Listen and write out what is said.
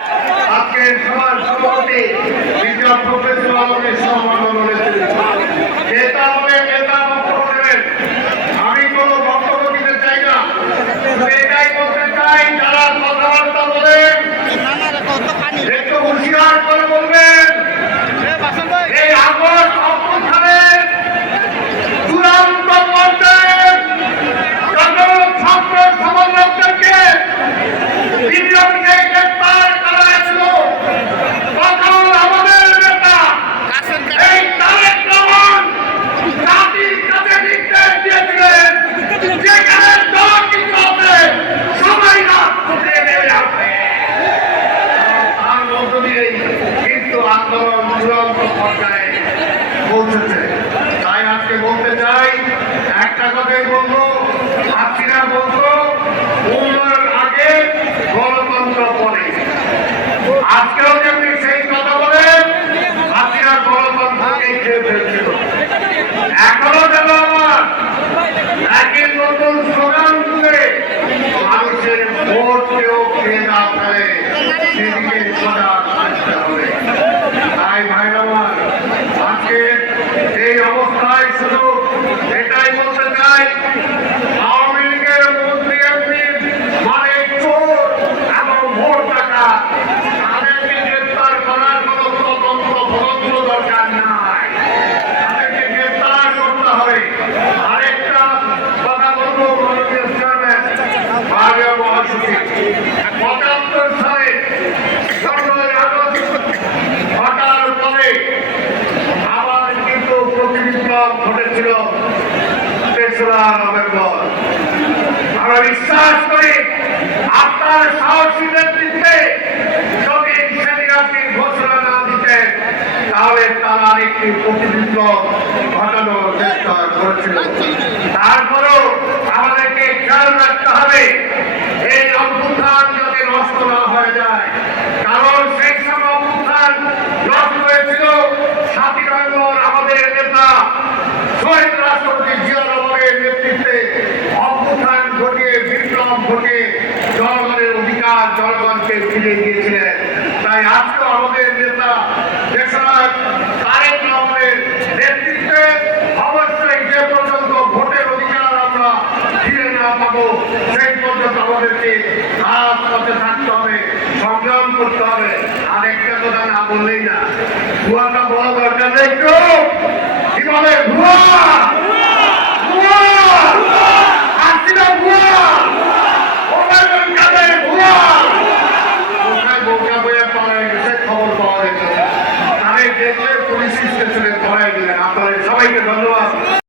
আজকের সভার সভাপতি বিজ্ঞান প্রফেসর আলমের সমাগমনের নেতা বলে নেতা বক্তব্য দেবেন। আমি কোনো বক্তব্য দিতে চাই না, এটাই বলতে চাই যারা কথাবার্তা বলেন একটু হুঁশিয়ার করে বলবেন। এই আগস্ট অভ্যুত্থানের চূড়ান্ত পর্যায়ে যত ছাত্র সমন্বয়কদেরকে বিপ্লবীকে গ্রেপ্তার করা হয়েছিল, তখন আমাদের নেতা এই তারেক রহমান জাতির কাছে নির্দেশ দিয়েছিলেন যেখানে দল কিছু হবে সবাই রাত ফুটিয়ে নেমে আসবে। তার মধ্য দিয়েই কিন্তু আন্দোলন চূড়ান্ত পর্যায়ে পৌঁছেছে। তাই আজকে বলতে চাই, একটা কথাই বলবো, হাসিনা বলতো উন্নয়ন আগে গণতন্ত্র পরে। আজকেও যেমনি সেই কথা বলেন, হাসিনা গণতন্ত্রকেই খেয়ে ফেলছিল। এখনো যেন আমার একই নতুন স্লোগান তুলে মানুষের ভোট কেউ খেয়ে না ফেলে, সেদিকে সজাগ থাকতে হবে। তাই ভাইরা আমার, আজকে এই অবস্থায় শুধু এটাই বলতে চাই, আওয়ামী লীগের মন্ত্রী এমপির মানে চোর এবং ভোট টাকা, তাদেরকে গ্রেপ্তার করার কোনো তদন্ত দরকার নাই, তাদেরকে গ্রেপ্তার করতে হবে। আরেকটা কথা বলবো, মাননীয় চেয়ারম্যান মাননীয় মহাসচিব, ৭৫ সালে ১৫ই আগস্ট ঘটার পরে আবার কিন্তু প্রতিবিপ্লব ঘটেছিল ৩রা নভেম্বর। আমরা বিশ্বাস করি আপনার সাহসী নেতৃত্বে যদি সেদিন আপনি ঘোষণা না দিতেন, তাহলে তারা আরেকটি প্রতিবিপ্লব ঘটানোর চেষ্টা করেছিল। তারপরেও আমাদেরকে খেয়াল রাখতে হবে এই অভ্যুত্থান যাতে নষ্ট না হয়ে যায়, কারণ সেই সময় অভ্যুত্থান নষ্ট হয়েছিল ৭ই নভেম্বর আমাদের নেতা শহীদ রাষ্ট্রপতি জিয়া রহমানের নেতৃত্বে অভ্যুত্থান ঘটিয়ে বিপ্লব ঘটিয়ে জনগণের অধিকার জনগণকে ফিরে দিয়েছিলেন। তাই আজকে আমাদের নেতা দেশনায়ক তারেক রহমানের নেতৃত্বে অবশ্যই যে পর্যন্ত ভোটের অধিকার আমরা ফিরে না পাবো, সেই পর্যন্ত আমাদেরকে রাজপথে থাকতে হবে, সংগ্রাম করতে হবে। আর একটা কথা না বললেই না, ভুয়াটা বলা দরকার নেই। তো কি বলে ভুয়া, ভুয়া, হাসিনা ভুয়া, ওবায়দুল কাদের ভুয়া, কোথায় বোকা বইয়ে পাওয়া গেছে খবর পাওয়া গেছে, তাদের দেখলে পুলিশ স্টেশনে ধরাই দিলেন।